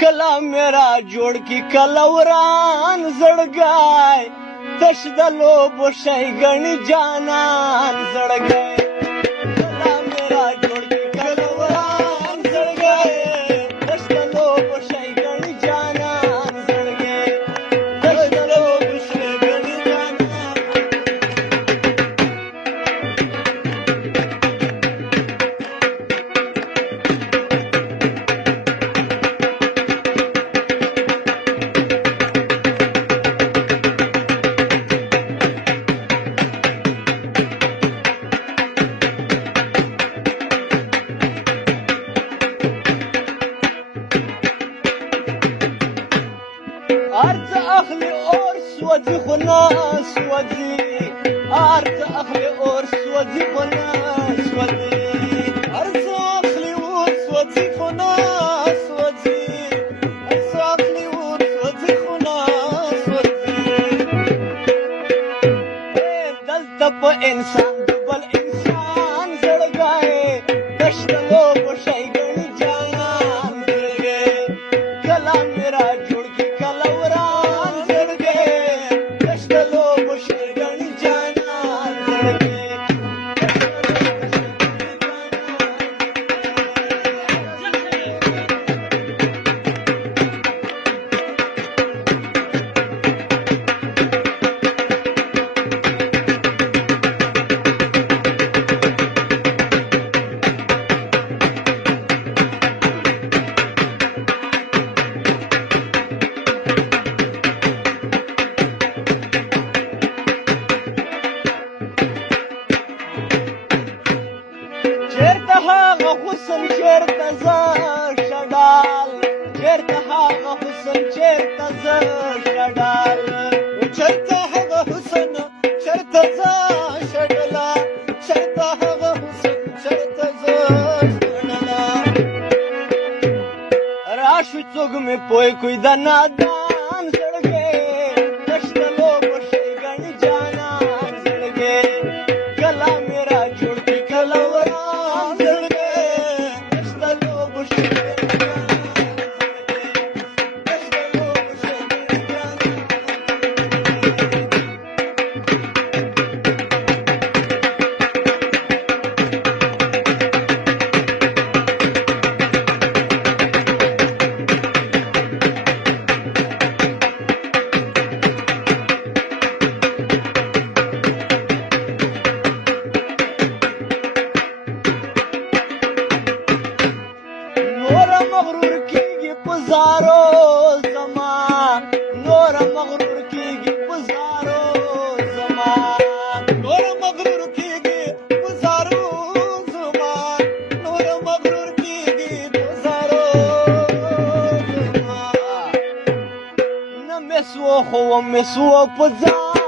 کلا میرا جوړ کی کلا وران زړګای تش د لوبو شي ګڼي جانان زړګای کلا میرا جوړ کی کلا وران زړګای تش د لوبو شي ګڼي جانان زړګای تش د لوبو شي ګڼي جانان ارز اخلي اور سوځي خو نه سوځي ارز اخلي اور سوځي خو نه سوځي ارز اخلي اور سوځي خو نه سوځي ارز اخلي اور سوځي خو نه سوځي دلته په انسان بل انسان زړګای دشت لوبو شي ګڼي جانان زړګای کلا میرا جوړ کی کلا وران زړګای دشت لوبو شي ګڼي جانان زړګای چیرته هغه حسن چیرته زه شډال چیرته هغه حسن چیرته زه شډال چیرته هغه حسن چیرته زه شډلا چیرته هغه حسن چیرته زه شډلا راشو څوک مې پوی کوي د نادان زړګی دشت لوبو شي ګڼي جانان زړګی کلا میرا جوړ کی کلا وران زړګی دشت لوبو شي ګڼي جانان دشت لوبو شي ګڼي جانان نور مغرور کیږي پزارو زما نور مغرور کیږي پزارو زما نور مغرور کیږي پزارو زما نور مغرور کیږي پزارو زما نه مسو خو مسو پزارو